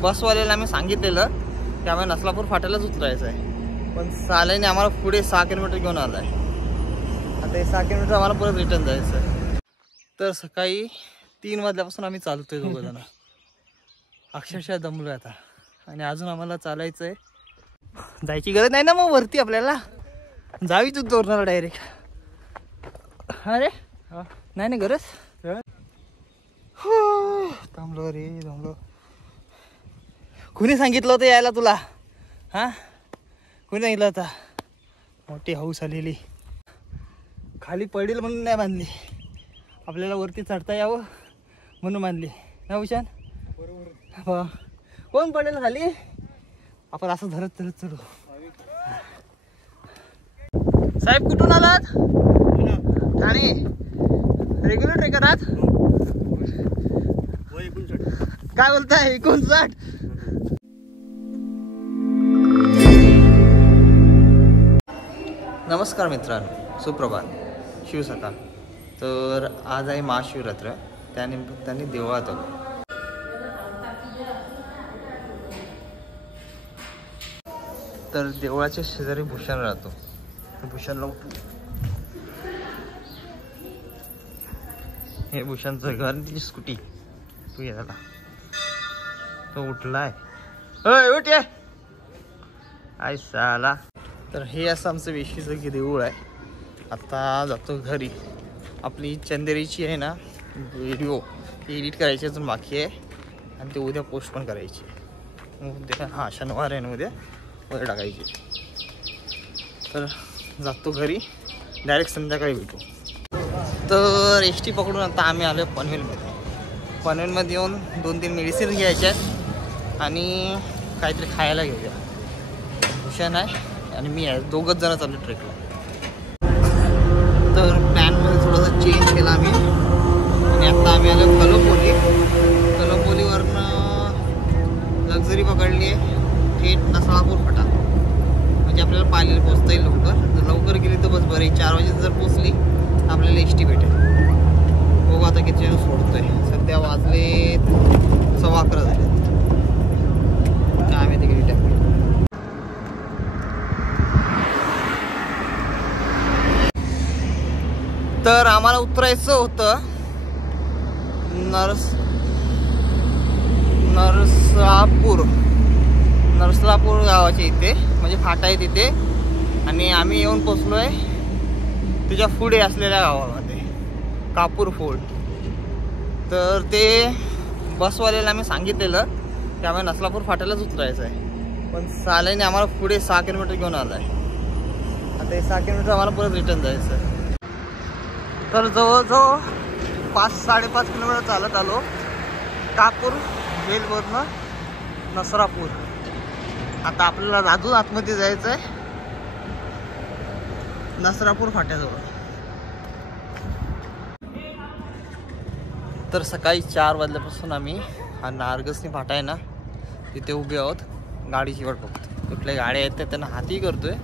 बसवाल्याला आम्ही सांगितलेलं की आम्हाला नसलापूर फाट्यालाच उतरायचं आहे, पण साल्याने आम्हाला पुढे 6 किलोमीटर घेऊन आला आहे. आता हे 6 किलोमीटर आम्हाला परत रिटर्न जायचं आहे. तर सकाळी 3 वाजल्यापासून आम्ही चालतोय दोघं जण. अक्षरशः दमलोय आता आणि अजून आम्हाला चालायचं आहे. जायची गरज नाही ना मग वरती, आपल्याला जावी तू तोरणाला डायरेक्ट. अरे नाही ना गरज. थांबलो रे थांबलो. कुणी सांगितलं होतं यायला तुला? हा कुणी सांगितलं होतं? मोठी हौस आलेली. खाली पडेल म्हणून नाही बांधली, आपल्याला वरती चढता यावं म्हणून बांधली ना भूषण? बरोबर. कोण पडेल खाली? आपण असं धरत धरत चढू. साहेब कुठून आलात? ठाणे. रेग्युलर ट्रेकर आहात? काय बोलताय? 59. नमस्कार मित्रांनो, सुप्रभात, शिवसकाळ. तर आज आहे महाशिवरात्र, त्यानिमित्ताने देवळात आलो. तर देवळाच्या शेजारी भूषण राहतो. भूषणला उठू. हे भूषणचं घर, तिची स्कूटी. तू याला तो उठलाय. उठ ये आय साला. तर हे असं आमचं वेशीचं देऊळ आहे. आता जातो घरी. आपली चंदेरीची आहे ना व्हिडिओ, ती एडिट करायची अजून बाकी आहे आणि ते उद्या पोस्ट पण करायची. उद्या हा शनिवार आहे ना, उद्या टाकायची. तर जातो घरी, डायरेक्ट संध्याकाळी भेटू. तर एस.टी पकडून आता आम्ही आलो पनवेलमध्ये. पनवेलमध्ये येऊन 2-3 मेडिसिन घ्यायच्या आहेत आणि काहीतरी खायला घेऊया. भूषण आहे आणि मी आहे, दोघंच जण चालू ट्रेकला. तर प्लॅनमध्ये थोडासा चेंज केला आम्ही आणि आता आम्ही आलो कलोपोली. कलोपोलीवरनं लक्झरी पकडली आहे थेट नसलापूर फाटा. म्हणजे आपल्याला पालीला पोचता येईल लवकर. जर लवकर गेली तर बस बरं. 4 वाजे जर पोचली तर आपल्याला एस.टी भेटेल. बघू आता किती जण सोडतोय. सध्या वाजले 11:15 झाले. काय माहिती किती टाइम. तर आम्हाला उतरायचं होतं नरसापूर गावाच्या इथे, म्हणजे फाटा आहे तिथे. आणि आम्ही येऊन पोचलोय तुझ्या पुढे असलेल्या गावामध्ये, कापूर फोर्ट. तर ते बसवाल्याला आम्ही सांगितलेलं की आम्हाला नसलापूर फाट्यालाच उतरायचं आहे, पण साल्याने आम्हाला पुढे 6 किलोमीटर घेऊन आला आहे. आता हे 6 किलोमीटर आम्हाला परत रिटर्न जायचं आहे. तर जवळजवळ 5-5.5 किलोमीटर चालत आलो कापूर वेलवरनं नसरापूर. आता आपल्याला अजून आतमध्ये जायचं आहे नसरापूर फाट्याजवळ. तर सकाळी 4 वाजल्यापासून आम्ही हा नारगसनी फाटा आहे ना तिथे उभे आहोत, गाडीची वाट बघतो. कुठल्या गाड्या आहेत त्यांना हाती करतोय,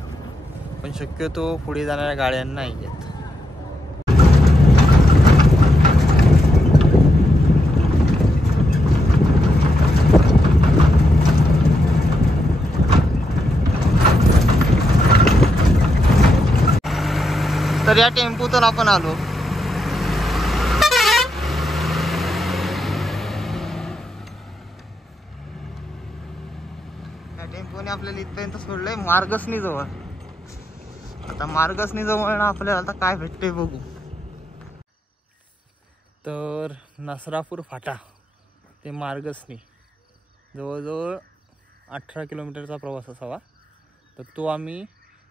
पण शक्यतो पुढे जाणाऱ्या गाड्यांना नाही येत. तर या टेम्पोतून आपण आलो. या टेम्पोने आपल्याला इथपर्यंत सोडलंय मार्गसनी जवळ. आता मार्गसनी जवळ ना आपल्याला आता काय भेटते बघू. तर नसरापूर फाटा ते मार्गसनी जवळजवळ 18 किलोमीटरचा प्रवास असावा. तर तो आम्ही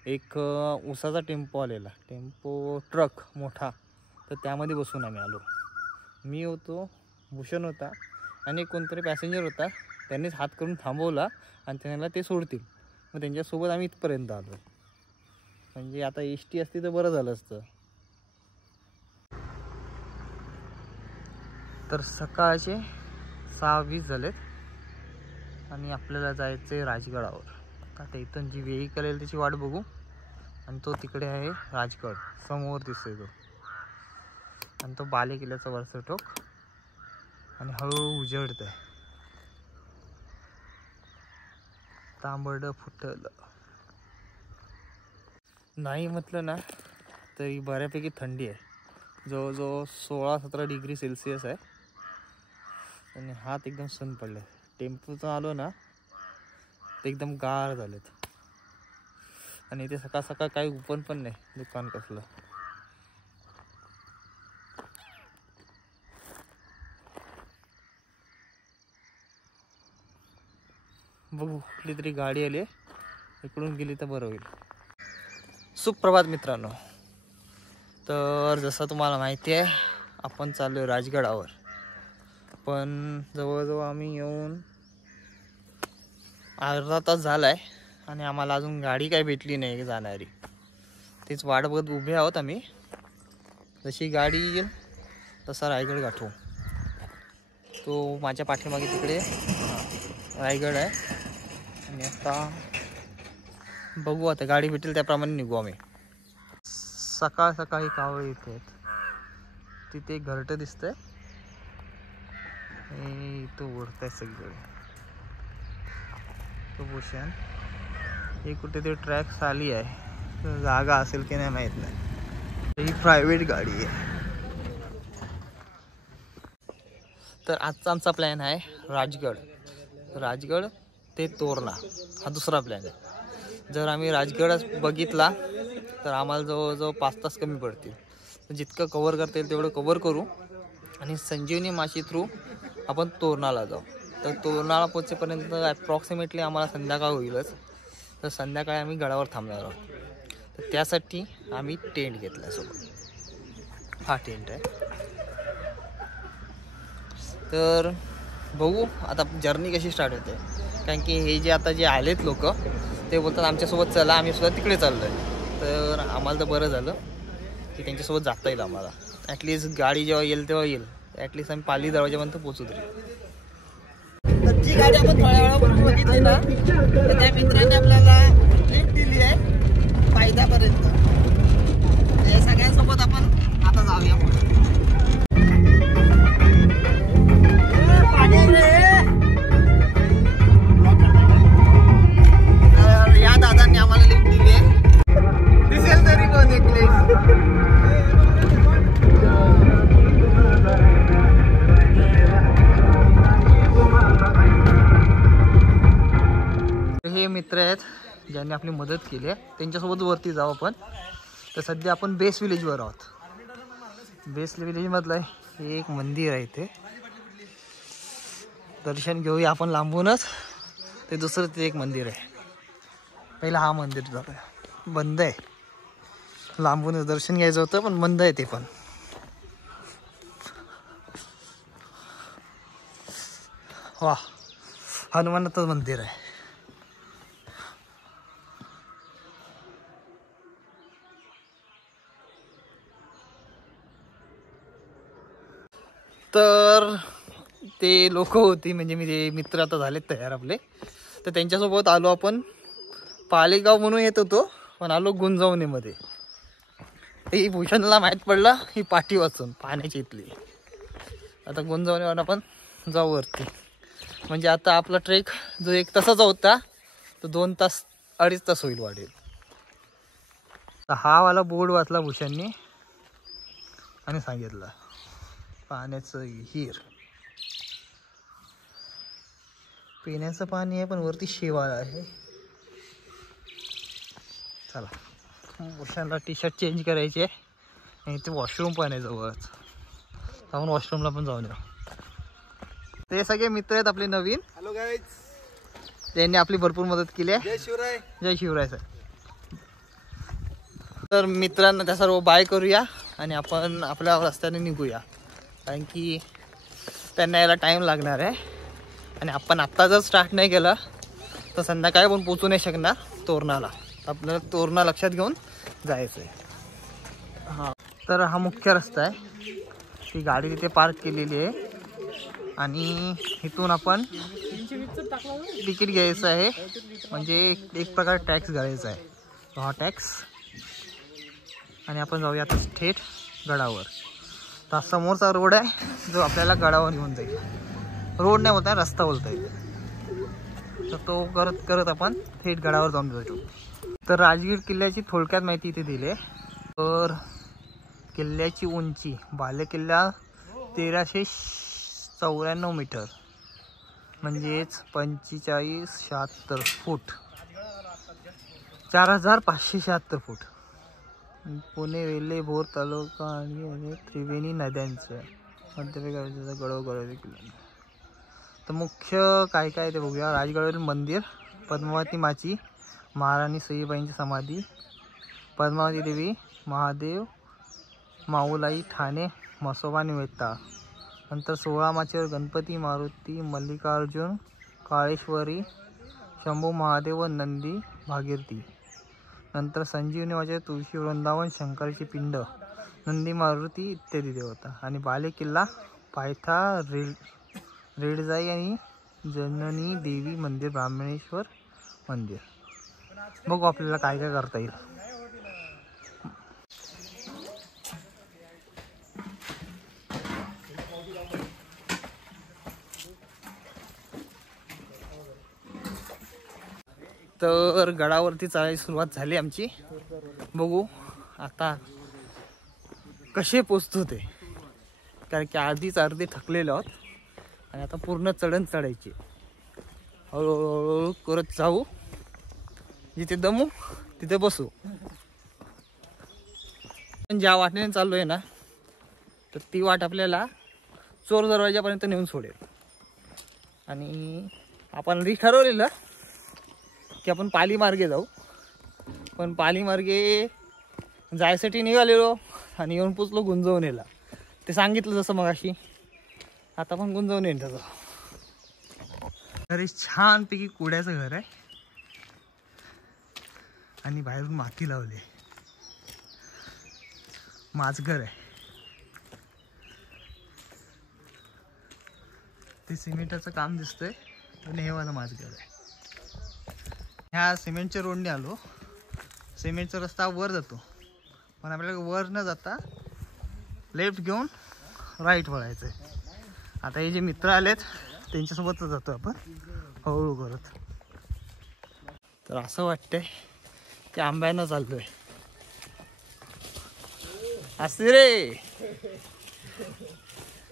एक उसाचा टेम्पो आलेला, टेम्पो ट्रक मोठा, तर त्यामध्ये बसून आम्ही आलो. मी होतो, भूषण होता आणि कोणतरी पॅसेंजर होता. त्यांनीच हात करून थांबवला आणि त्यांना ते सोडतील, मग त्यांच्यासोबत आम्ही इथपर्यंत आलो. म्हणजे आता एस.टी असती तर बरं झालं असतं. तर सकाळचे 6:20 झालेत आणि आपल्याला जायचं आहे राजगडावर. आता इथून जी व्हेकल येईल त्याची वाट बघू. आणि तो तिकडे आहे राजगड, समोर दिसतोय तो. आणि तो बाले किल्ल्याचा वरचा टोक आणि हळूहळू उजळत आहे. तांबड फुटलं. नाही म्हटलं ना तरी बऱ्यापैकी थंडी आहे. जवळजवळ 16-17 डिग्री सेल्सिअस आहे आणि हात एकदम सण पडले. टेम्पोचं आलो ना ते एकदम गार झालेत आणि ते सकाळ सकाळ काही ओपन पण नाही दुकान कसलं. बघू कुठली तरी गाडी आली इकडून गेली तर बरं होईल. सुप्रभात मित्रांनो. तर जसं तुम्हाला माहिती आहे आपण चाललो आहे राजगडावर. पण जवळजवळ आम्ही येऊन अर्धा तास झाला आहे आणि आम्हाला अजून गाडी काही भेटली नाही जाणारी. तेच वाट बघत उभे आहोत आम्ही. जशी गाडी येईल तसा रायगड गाठवू. तो माझ्या पाठीमागे तिकडे रायगड आहे आणि आता बघू आता गाडी भेटेल त्याप्रमाणे निघू आम्ही. सकाळ सकाळी कावळे येते. तिथे एक घरटं दिसतंय तो ओढत आहे सगळीकडे. तो भूषण हे कुठेतरी ट्रॅक्स आली आहे. जागा असेल की नाही माहीत नाही. ही प्रायव्हेट गाडी आहे. तर आजचा आमचा प्लॅन आहे राजगड ते तोरणा हा दुसरा प्लॅन आहे. जर आम्ही राजगड बघितला तर आम्हाला जवळजवळ 5 तास कमी पडतील. जितकं कवर करता येईल तेवढं कवर करू आणि संजीवनी माशी थ्रू आपण तोरणाला जाऊ. तर तोरणाला पोचेपर्यंत ॲप्रॉक्सिमेटली आम्हाला संध्याकाळ होईलच. तर संध्याकाळी आम्ही गडावर थांबणार आहोत. तर त्यासाठी आम्ही टेंट घेतला सोबत. हा टेंट आहे. तर बघू आता जर्नी कशी स्टार्ट होते. कारण की हे जे आता जे आलेत लोक ते बोलतात आमच्यासोबत चला आम्ही सुद्धा तिकडे चाललो आहे. तर आम्हाला तर बरं झालं की त्यांच्यासोबत जाता येईल आम्हाला. ॲटलिस्ट गाडी जेव्हा येईल तेव्हा येईल. ॲटलिस्ट आम्ही पाली दरवाजापर्यंत पोचू तरी. तर जी गाडी आपण थोड्या वेळापूर्वी बघितली ना तर त्या मित्रांनी आपल्याला लिफ्ट दिली आहे पायथ्यापर्यंत. या सगळ्यांसोबत आपण आता जाऊया पुढे. या दादांनी आम्हाला लिफ्ट दिली आहे. दिसेल तरी कोण हे मित्र आहेत ज्यांनी आपली मदत केली आहे. त्यांच्यासोबत वरती जाऊ आपण. तर सध्या आपण बेस विलेजवर आहोत. बेस विलेजमधलं हे एक मंदिर आहे. इथे दर्शन घेऊया आपण लांबूनच. ते दुसरं ते एक मंदिर आहे. पहिला हा मंदिर जाऊया. बंद आहे. लांबूनच दर्शन घ्यायचं होतं पण बंद आहे ते पण. वा हनुमानाचं मंदिर आहे. तर ते लोक होती म्हणजे मी ते मित्र आता झालेत तयार आपले. तर त्यांच्यासोबत आलो आपण. पालेगाव म्हणून येत होतो पण आलो गुंजवणीमध्ये. ही भूषणला माहीत पडलं ही पाठी वाचून पाण्याची इथली. आता गुंजवणीवर आपण जाऊ वरती. म्हणजे आता आपला ट्रेक जो 1 तासाचा होता तो 2 तास 2.5 तास होईल वाढेल. हा वाला बोर्ड वाचला भूषणनी आणि सांगितलं पाण्याचं हिर. पिण्याचं पाणी आहे पण वरती शेवाळ आहे. चला भूषणला टी-शर्ट चेंज करायची आहे आणि इथे वॉशरूम पण आहे जवळच. आपण वॉशरूमला पण जाऊन येऊ. ते सगळे मित्र आहेत आपले नवीन. Hello guys. त्यांनी आपली भरपूर मदत केली आहे. जय शिवराय. जय शिवराय सर. तर मित्रांना त्या सर्व बाय करूया आणि आपण आपल्या रस्त्याने निघूया. कारण की त्यांना यायला टाईम लागणार आहे आणि आपण आत्ता जर स्टार्ट नाही केलं तर संध्याकाळी पण पोचू नाही शकणार तोरणाला. आपल्याला तोरणा लक्षात घेऊन जायचं आहे. हां तर हा मुख्य रस्ता आहे. ती गाडी तिथे पार्क केलेली आहे आणि इथून आपण तिकीट घ्यायचं आहे. म्हणजे एक प्रकार टॅक्स घालायचा आहे. हा टॅक्स. आणि आपण जाऊया आता थेट गडावर. तर समोरचा रोड आहे जो आपल्याला गडावर घेऊन जाईल. रोड नाही बोलता रस्ता बोलता येईल. तर तो करत करत आपण थेट गडावर जाऊन भेटू. तर राजगीर किल्ल्याची थोडक्यात माहिती इथे दिली आहे. तर किल्ल्याची उंची बालेकिल्ला 1394 मीटर म्हणजेच 4576 फूट, 4576 फूट. पुणे, वेल्हे, भोर तालुका आणि अनेक त्रिवेणी नद्यांचे मध्यभागी गडव किल्ला. तर मुख्य काय काय ते बघूया. राजगडावरील मंदिर, पद्मावती माची, महाराणी सईबाईंची समाधी, पद्मावती देवी, महादेव, माऊलाई, ठाणे, म्हसोबा आणि वेताळ. नंतर 16 माचीवर गणपती, मारुती, मल्लिकार्जुन, काळेश्वरी, शंभू महादेव व नंदी, भागीरथी. नंतर संजीवनी माचीवर तुळशी वृंदावन, शंकराची पिंड, नंदी, मारुती इत्यादी देवता. आणि बालेकिल्ला, पायथा, रेडजाई आणि जननी देवी मंदिर, ब्राह्मणेश्वर मंदिर. बघू आपल्याला काय काय करता येईल. तर गडावरती चालायची सुरुवात झाली आमची. बघू आता कसे पोचतो ते, कारण की आधीच अर्धे थकलेले आहोत आणि आता पूर्ण चढण चढायची. हळूहळू करत जाऊ, जिथे दमू तिथे बसू. पण ज्या वाटेने चाललो आहे ना, तर ती वाट आपल्याला चोर दरवाजापर्यंत नेऊन सोडेल. आणि आपण आधी ठरवलेलं की आपण पाली मार्गे जाऊ, पण पाली मार्गे जायसाठी निघालेलो आणि येऊन पोचलो गुंजवणीला. ते सांगितलं जसं मग अशी आता पण गुंजवून येईल त्याचं. तर छानपैकी कुड्याचं घर आहे आणि बाहेरून माती लावली. माझघर आहे ते, सिमेंटाचं काम दिसतंय आणि हे वाला माझघर आहे. ह्या सिमेंटच्या रोडने आलो. सिमेंटचा रस्ता वर जातो, पण आपल्याला वर न जाता लेफ्ट घेऊन राईट वळायचं आहे. आता हे जे मित्र आलेत त्यांच्यासोबतच जातो आपण हळूहळू करत. तर असं वाटतंय की आंब्यानं चाललोय. असते रे,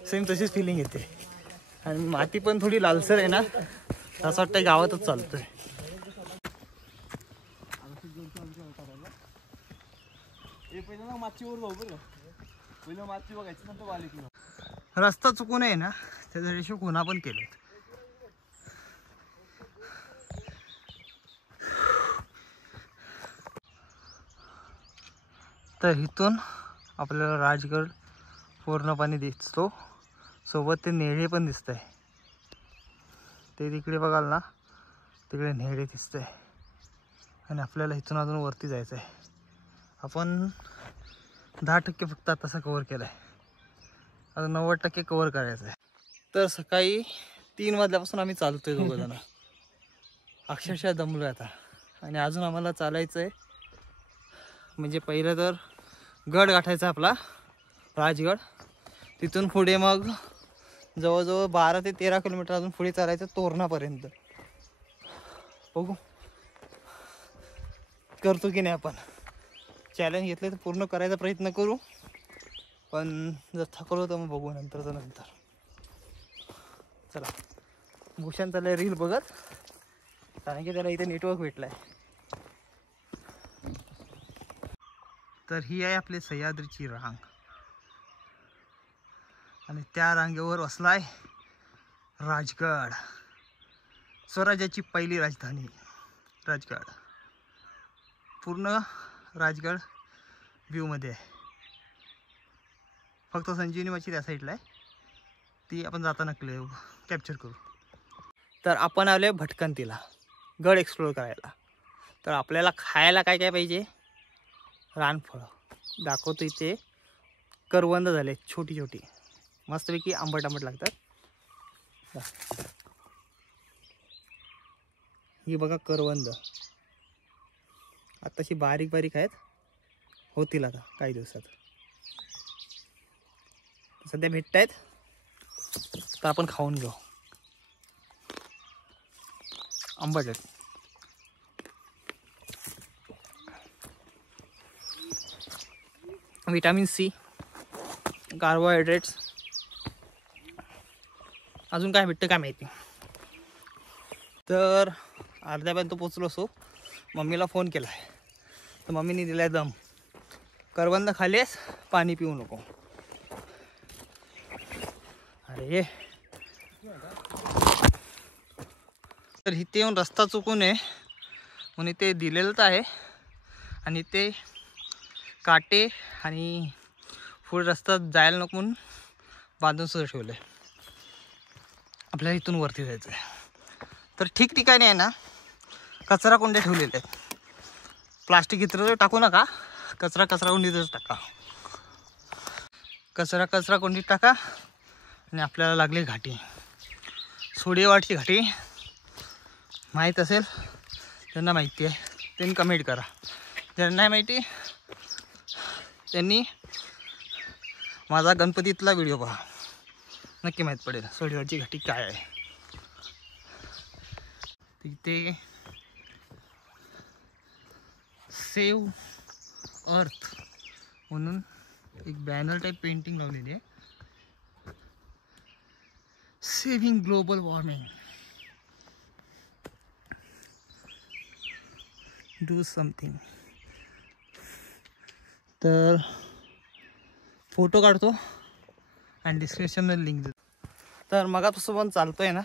सेम तशीच फिलिंग येते. आणि माती पण थोडी लालसर आहे ना, असं वाटतंय गावातच चालतोय. रस्ता चुकून आहे ना, त्याच्या रेशो खुणा पण केलेत. तर इथून आपल्याला राजगड पूर्णपणे दिसतो. सोबत ते नेळे पण दिसत आहे. ते तिकडे बघाल ना, तिकडे नेळे दिसत आहे. आणि आपल्याला इथून अजून वरती जायचं आहे. आपण 10% फक्त आतासा कव्हर केला आहे, आता 90% कव्हर करायचं आहे. तर सकाळी 3 वाजल्यापासून आम्ही चालतोय दोघं जण. अक्षरशः दमलोय आता. आणि अजून आम्हाला चालायचं आहे. म्हणजे पहिलं तर गड गाठायचा आपला राजगड, तिथून पुढे मग जवळजवळ 12 ते 13 किलोमीटर अजून पुढे चालायचं तोरणापर्यंत. बघू करतो की नाही. आपण चॅलेंज घेतलं तर पूर्ण करायचा प्रयत्न करू, पण जर थकलो तर मग बघू नंतर. चला, भूषण चाललंय रील बघत, कारण की त्याला इथे नेटवर्क भेटलाय. तर ही आहे आपली सह्याद्रीची रांग आणि त्या रांगेवर वसलाय राजगड, स्वराज्याची पहिली राजधानी राजगड. पूर्ण राजगड व्ह्यूमध्ये आहे. फक्त संजीवनी माची त्या साईडला आहे, ती आपण जाताना कॅप्चर करू. तर आपण आलो आहे भटकंतीला, गड एक्सप्लोअर करायला. तर आपल्याला खायला काय काय पाहिजे, रानफळं दाखवतो. इथे करवंद झाले छोटी छोटी, मस्तपैकी आंबट आंबट लागतात. ही बघा करवंद, आताशी बारीक बारीक आहेत, होतील आता काही दिवसात. सध्या भेटत आहेत तर आपण खाऊन घेऊ. आंबट आहेत. विटॅमिन सी, कार्बोहायड्रेट्स, अजून काय भेटतं काय माहिती. तर अर्ध्यापर्यंत पोचलो असो, मम्मीला फोन केला आहे तर मम्मीने दिलाय दम, करवंद खालीस पाणी पिऊ नको. अरे तर इथे येऊन रस्ता चुकून आहे म्हणून ते दिलेलंच आहे आणि ते काटे आणि पुढे रस्ता जायला नको म्हणून बांधून सुद्धा ठेवलं आहे. आपल्याला इथून वरती जायचं आहे. तर ठिकठिकाणी आहे ना कचरा कोंड्या ठेवलेले आहेत. प्लास्टिक इतर टाकू नका, कचरा कोंडीतच टाका. कचरा कोंडीत टाका. आणि आपल्याला लागली घाटी, सोडेवाडची घाटी. माहीत असेल त्यांना माहिती आहे, त्यांनी कमेंट करा. ज्यांना नाही माहिती त्यांनी माझा गणपतीतला व्हिडिओ पहा, नक्की माहीत पडेल सोडेवाडची घाटी काय आहे. तिथे सेव्ह अर्थ म्हणून एक बॅनर टाईप पेंटिंग लावलेली आहे. Saving global warming, do something. तर फोटो काढतो आणि डिस्क्रिप्शनमध्ये लिंक देतो. तर मगापासून पण चालतोय ना,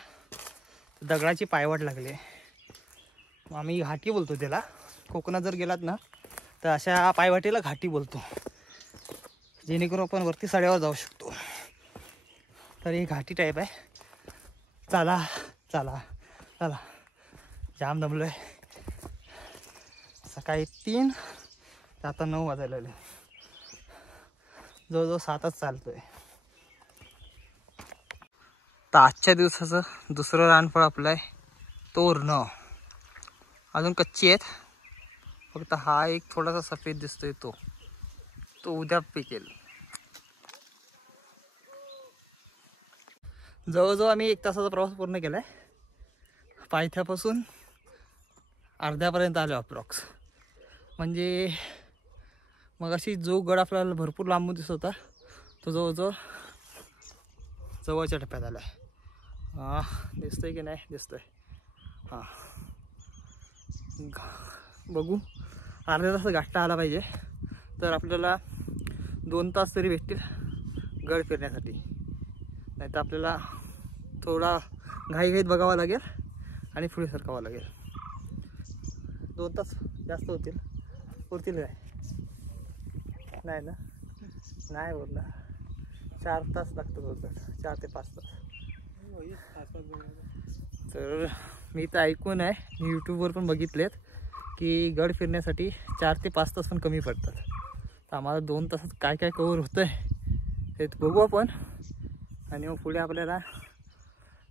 दगडाची पायवाट लागली आहे. आम्ही घाटी बोलतो त्याला. कोकणात जर गेलात ना तर अशा पायवाटीला घाटी बोलतो, जेणेकरून आपण वरती साड्यावर जाऊ शकतो. तर ही घाटी टाईप आहे. चला चला चला, जाम दमलो आहे. सकाळी 3 तर आता 9 वाजायला लागले. जवळजवळ 7च चालतोय. तर आजच्या दिवसाचं दुसरं रानफळ आपलं आहे तोरणं. अजून कच्ची आहेत, फक्त हा एक थोडासा सफेद दिसतोय तो उद्या पिकेल. जवळजवळ आम्ही 1 तासाचा प्रवास पूर्ण केला आहे. पायथ्यापासून अर्ध्यापर्यंत आलो अप्रॉक्स. म्हणजे मग अशी जो गड आपल्याला भरपूर लांबून दिसत होता तो जवळजवळ जवळच्या टप्प्यात आला आहे. दिसतोय की नाही? दिसतोय. हां, बघू. अर्ध्या तास गाठता आला पाहिजे तर आपल्याला 2 तास तरी भेटतील गड फिरण्यासाठी. नाही तर आपल्याला थोडा घाईघाईत बघावं लागेल आणि पुढे सरकावं लागेल. 2 तास जास्त पुरतील काय? नाही ना, नाही होत ना. 4 तास लागतो बोलतात, 4 ते 5 तास. तर मी तर ऐकून आहे, मी यूट्यूबवर पण बघितलेत की गड फिरण्यासाठी 4 ते 5 तास पण कमी पडतात. तर आम्हाला 2 तासात काय काय कवर होतं आहे ते बघू आपण. आणि मग पुढे आपल्याला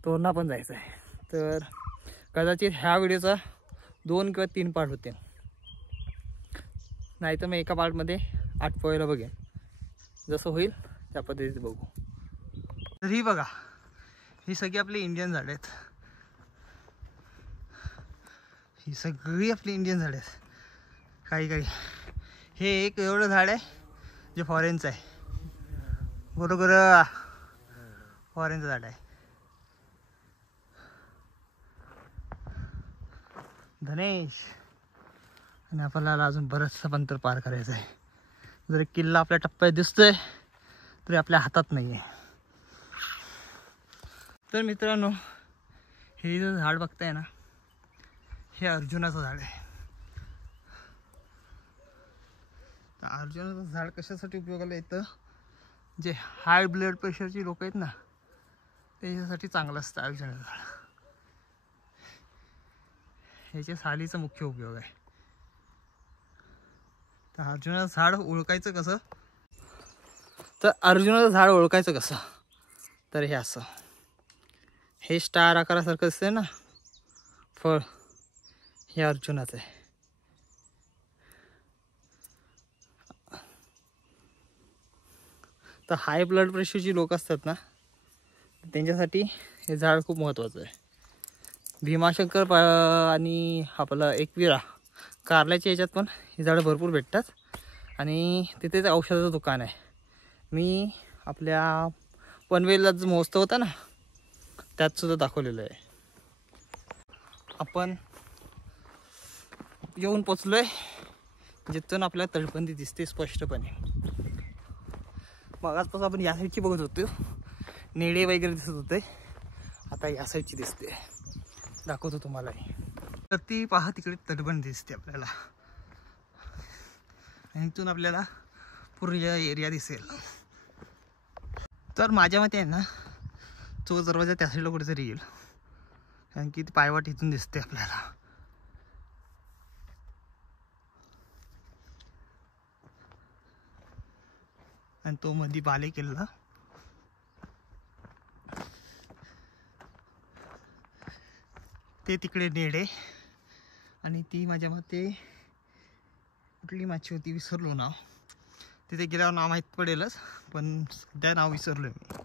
तोरणा पण जायचं आहे. तर कदाचित ह्या व्हिडिओचा 2 किंवा 3 पार्ट होते, नाही तर मग एका पार्टमध्ये 8 पोहायला बघेन. जसं होईल त्या पद्धतीने बघू. तर ही बघा, ही सगळी आपली इंडियन झाडं आहेत. ही सगळी आपली इंडियन झाडं आहेत. काही हे एक एवढं झाड आहे जे फॉरेनचं आहे. बरोबर, फॉरेनचं झाड आहे. धनेश. आणि आपल्याला अजून बरंचसं अंतर पार करायचं आहे. जर एक किल्ला आपल्या टप्प्यात दिसतोय तरी आपल्या हातात नाही आहे. तर मित्रांनो, हे जे झाड बघताय ना, हे अर्जुनाचं झाड आहे. तर अर्जुनाचं झाड कशासाठी उपयोगाला येतं? जे हाय ब्लड प्रेशरची लोक आहेत ना त्याच्यासाठी चांगलं असतं अर्जुनाचं झाड. ह्याच्या सालीचा मुख्य उपयोग आहे. तर अर्जुनाचं झाड ओळखायचं कसं? तर हे असं, हे स्टार आकारासारखं दिसतंय ना फळ, हे अर्जुनाचं आहे. तर हाय ब्लड प्रेशरची लोक असतात ना, त्यांच्यासाठी हे झाड खूप महत्त्वाचं आहे. भीमाशंकर आणि आपला एकविरा कारल्याच्या याच्यात पण ही झाडं भरपूर भेटतात आणि तिथेच औषधाचं दुकान आहे. मी आपल्या पनवेलला जो महोत्सव होता ना त्यात सुद्धा दाखवलेलं आहे. आपण येऊन पोचलोय जिथून आपल्याला तटबंदी दिसते स्पष्टपणे. मग आजपासून आपण या साईडची बघत होतो, नेडे वगैरे दिसत होते, आता या साईडची दिसते. दाखवतो तुम्हाला. तर ती पहा तिकडे तटबंदी दिसते आपल्याला आणि इथून आपल्याला पूर्ण एरिया दिसेल. तर माझ्या मते आहे ना तो दरवाजा त्या साईडला कुठेतरी येईल, कारण की ती पायवाट इथून दिसते आपल्याला. आणि तो मध्ये बाले किल्ला, ते तिकडे नेडे आणि ती माझ्या मते कुठली माची होती विसरलो नाव. तिथे गेल्यावर नाव माहीत पडेलच, पण सध्या नाव विसरलो मी.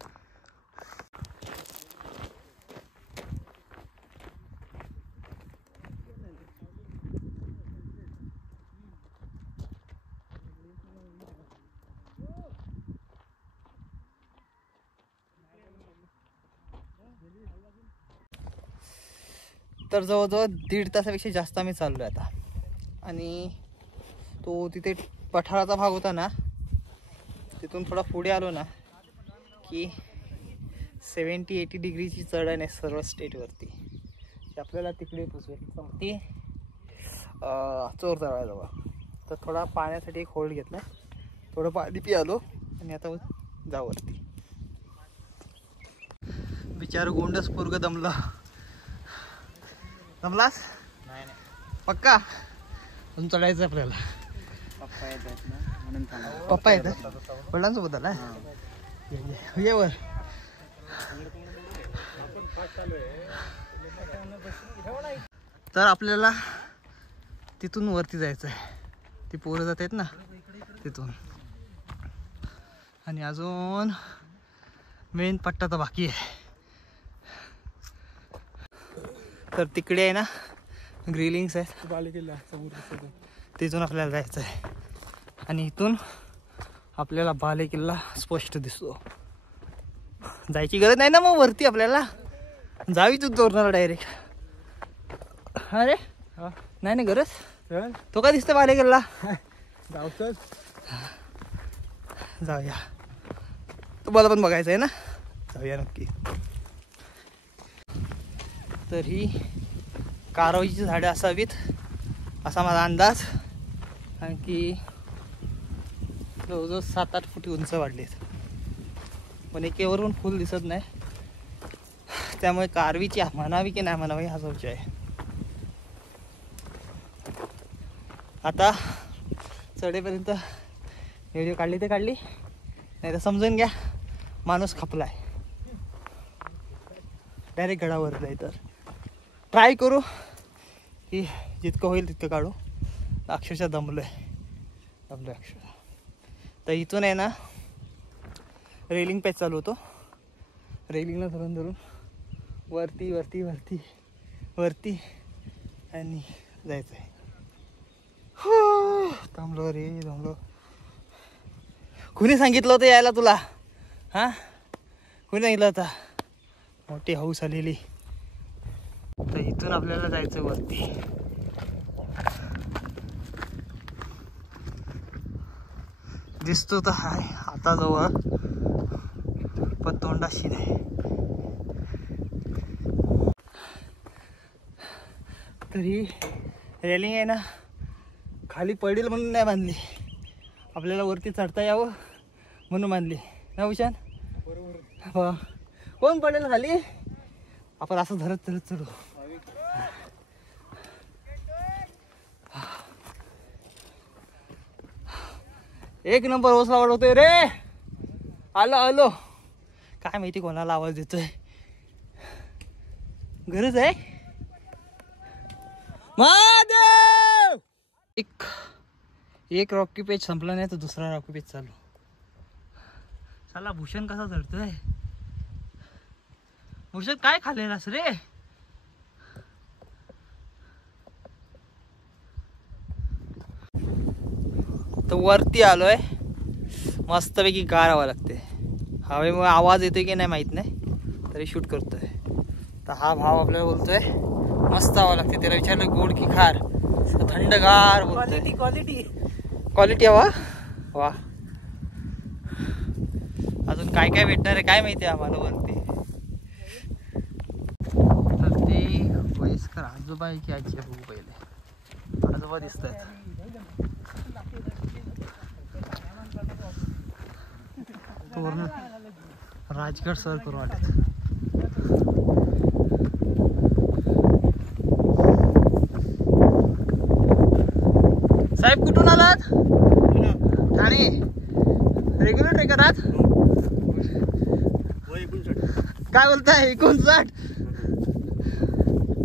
तर जवळजवळ 1.5 तासापेक्षा जास्त आम्ही चाललो आहे आता. आणि तो तिथे पठाराचा भाग होता ना, तिथून थोडा पुढे आलो ना की 70-80 डिग्रीची चढण आहे सर्व स्टेटवरती. आपल्याला तिकडे पोचवायची ती चोर तळाजवळ. तर थोडा पाण्यासाठी एक होल्ड घेतला, थोडं पाणी पी आलो आणि आता जावरती. बिचार गोंडस पोरग दमला. जमलास? नाही पक्का अजून चढायचं आपल्याला. पप्पा येतात वडिलांसोबत आला ये वर. तर आपल्याला तिथून वरती जायचं आहे. ती पोरं जात आहेत ना तिथून. आणि अजून मेन पट्टा तर बाकी आहे. तर तिकडे आहे ना ग्रिलिंग्स आहेत, बालेकिल्ला समोर, तिथून आपल्याला जायचं आहे. आणि इथून आपल्याला बालेकिल्ला स्पष्ट दिसतो. जायची गरज नाही ना मग वरती, आपल्याला जावी तू तोरणाला डायरेक्ट. अरे नाही ना गरज, तो काय दिसतो बालेकिल्ला. जाऊया, तुम्हाला पण बघायचं आहे ना, जाऊया नक्की. तर ही कारवजीची झाडं असावीत असा माझा अंदाज, कारण की जवळजवळ 7-8 फूट उंच वाढलेत. पण एकेवरून फुल दिसत नाही, त्यामुळे कारवीची म्हणावी की नाही म्हणावी हा विषय आहे. आता चढेपर्यंत व्हिडिओ काढली ते काढली, नाही तर समजून घ्या माणूस खपलाय. डायरेक्ट गडावर जाय. तर ट्राय करू की जितकं होईल तितकं काढू. अक्षरशः दमलोय अक्षरशः. तर इथून आहे ना रेलिंग पॅच चालू होतो, रेलिंगला धरून धरून वरती वरती वरती वरती आणि जायचं आहे. थांबलो रे थांबलो. कुणी सांगितलं होतं यायला तुला? हां कुणी सांगितलं होतं? मोठी हौस आलेली. तर इथून आपल्याला जायचं वरती. दिसतो तर हाय आता जवळ, पण तोंडाशी नाही. तरी रेलिंग आहे ना खाली पडेल म्हणून नाही बांधली, आपल्याला वरती चढता यावं म्हणून बांधली ना भूषण. बरोबर. कोण पडेल खाली, आपण असं धरत धरत चढू. एक नंबर ओसला वाढवतोय रे. आलो आलो. काय माहिती कोणाला आवाज देतोय, गरज आहे. महादेव. एक रॉकी पेज संपला नाही तर दुसरा रॉकी पेज चालू. चला भूषण कसा चढतोय. भूषण काय खाल्लेलास रे? तर वरती आलोय, मस्तपैकी गार हवा लागते. हवेमुळे आवाज येतोय की नाही माहित नाही, तरी शूट करतोय. तर हा भाव आपल्याला बोलतोय मस्त हवा लागते. त्याला विचारलं गोड की खार, थंडगार बोलतोय. क्वालिटी हवा वा. अजून काय काय भेटणार आहे काय माहिती आम्हाला वरती. तर ते वयस्कर आजोबा आहे की आजी बघू पहिले. आजोबा दिसत आहेत. तोरण राजगड सर करून वाटत. साहेब कुठून आलात? ठाणे. रेग्युलर ट्रेकर आहात? काय बोलताय 59?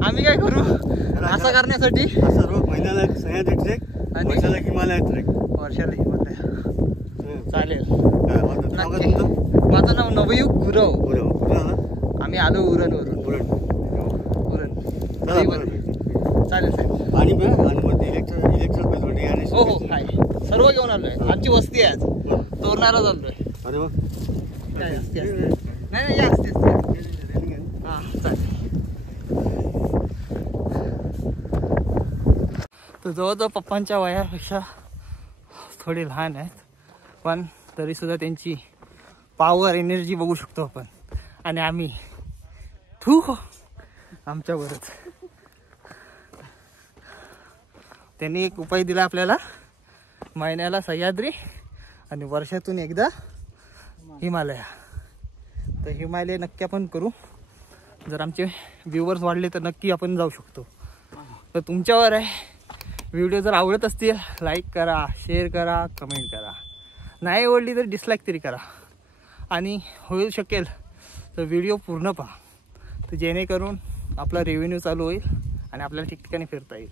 आम्ही काय करू असं करण्यासाठी? महिन्याला सह्याद्री ट्रेक, वर्षाला हिमालय ट्रेक. वर्षाला हिमालय चालेल. नक्की. माझं नाव नवयुग गुरव. आम्ही आलो उरणवरून. चालेल साहेब. आणि मग इलेक्ट्रिक हो हो आहे, सर्व घेऊन आलोय. आमची वस्ती आहे आज, तोरणाला चाललोय. अरे वा. नाही असते. हां चालेल. तर जवळजवळ पप्पांच्या वयापेक्षा थोडे लहान आहेत, पण तरीसुद्धा त्यांची पॉवर एनर्जी बघू शकतो आपण. आणि आम्ही आमच्यावरच. त्यांनी एक उपाय दिला आपल्याला, महिन्याला सह्याद्री आणि वर्षातून एकदा हिमालय. तर हिमालय नक्की आपण करू. जर आमचे व्ह्यूवर्स वाढले तर नक्की आपण जाऊ शकतो. तर तुमच्यावर आहे. व्हिडिओ जर आवडत असतील लाईक करा, शेअर करा, कमेंट करा. नाही आवडली तर डिसलाईक तरी करा. आणि होईल शकेल तर व्हिडिओ पूर्ण पहा, तर जेणेकरून आपला रेव्हेन्यू चालू होईल आणि आपल्याला ठिकठिकाणी फिरता येईल.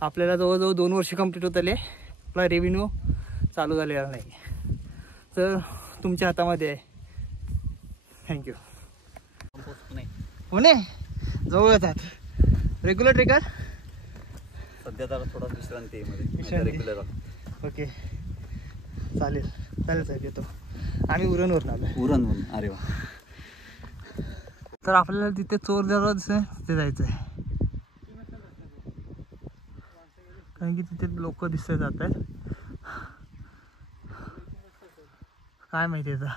आपल्याला जवळजवळ 2 वर्ष कंप्लीट होत आले, आपला रेव्हेन्यू चालू झालेला नाही. तर तुमच्या हातामध्ये आहे. थँक्यू. पुणे जवळच आहात. Regular trekker? सध्या जरा थोडा विश्रांती रेग्युलर. ओके चालेल साहेब, येतो. आम्ही उरणवरून आलो. अरे वा. तर आपल्याला तिथे चोर दरवाजा दिसतोय, तिथे जायचं आहे. कारण की तिथे लोक दिसत जात आहेत. काय माहिती आता.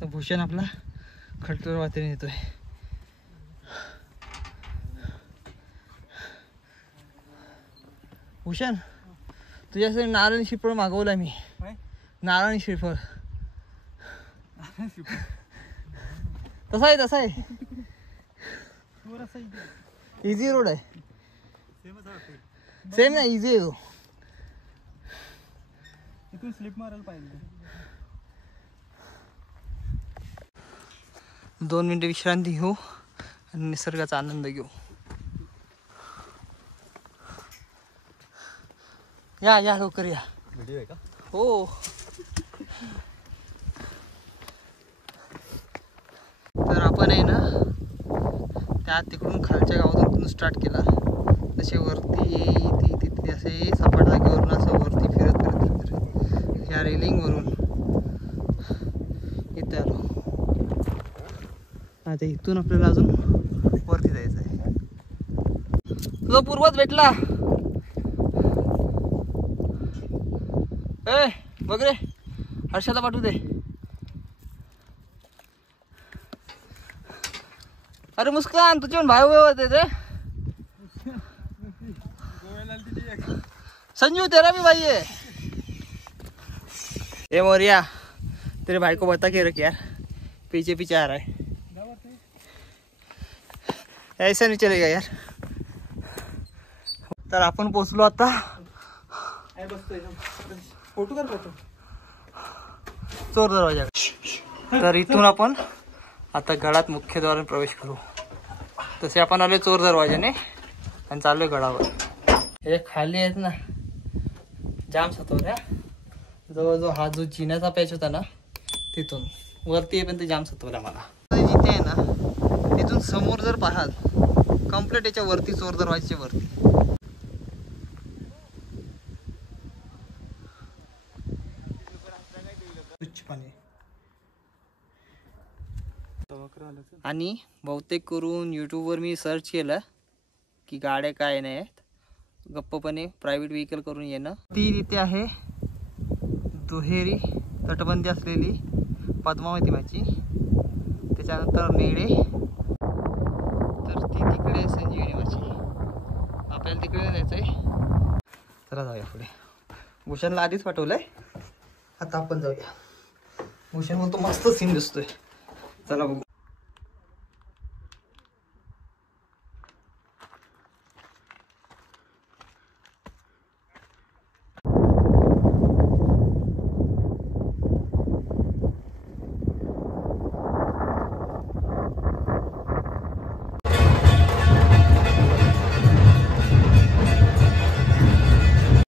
तर भूषण आपला खडतर वाटेने येतोय. भूषण तुझ्यासाठी नारळ आणि श्रीफळ मागवला मी. नारळ आणि श्रीफळ तसा आहे. इझी रोड आहे. सेम नाही, इझी आहे तो. इथून स्लिप मारायला पाहिजे. 2 मिनिटं विश्रांती घेऊ आणि निसर्गाचा आनंद घेऊ. या लवकर या. व्हिडिओ आहे का? हो. तर आपण आहे ना त्या तिकडून खालच्या गावातून स्टार्ट केला, तसे वरती तिथे असे सपाट जागेवरून असं वरती फिरत ह्या रेलिंगवरून इथे आलो. आता इथून आपल्याला अजून वरती जायचं आहे. तुझा पूर्वज भेटला. ए बघ रे, हर्षाला पाठवू दे. अरे मुस्कान, तुझे पण भाई होते रे. संजू तेरा भी भाई है. ए मोरिया, तेरे भाई को बता के रख यार, पीछे पीछे आ रहा है. ऐसा नहीं चलेगा यार. तर आपण पोचलो आता. फोटो कर फोटो. चोर दरवाजा. तर इथून आपण आता गडात मुख्य द्वाराने प्रवेश करू. तसे आपण आले चोर दरवाजाने आणि चाललोय गडावर. हे खाली आहेत ना जाम सतवल्या. जवळजवळ हा जो जिन्याचा पॅच होता ना तिथून वरती आहे, पण ते जाम सतवल्या मला. जिथे आहे ना तिथून समोर जर पाहाल कंप्लीट त्याच्या वरती, चोर दरवाजाच्या वरती. आणि बहुतेक करून यूट्यूबवर मी सर्च केलं की गाड्या काय नाही आहेत, गप्पपणे प्रायव्हेट व्हेकल करून येणं. ती तिथे आहे दुहेरी तटबंदी असलेली पद्मावती माझी, त्याच्यानंतर नेडे, तर ती तिकडे संजीवनी माझी. आपल्याला तिकडे जायचं आहे. चला जाऊया पुढे. भूषणला आधीच पाठवलंय, आता आपण जाऊया. भूषण म्हणतो मस्त सीन दिसतोय, चला बघू.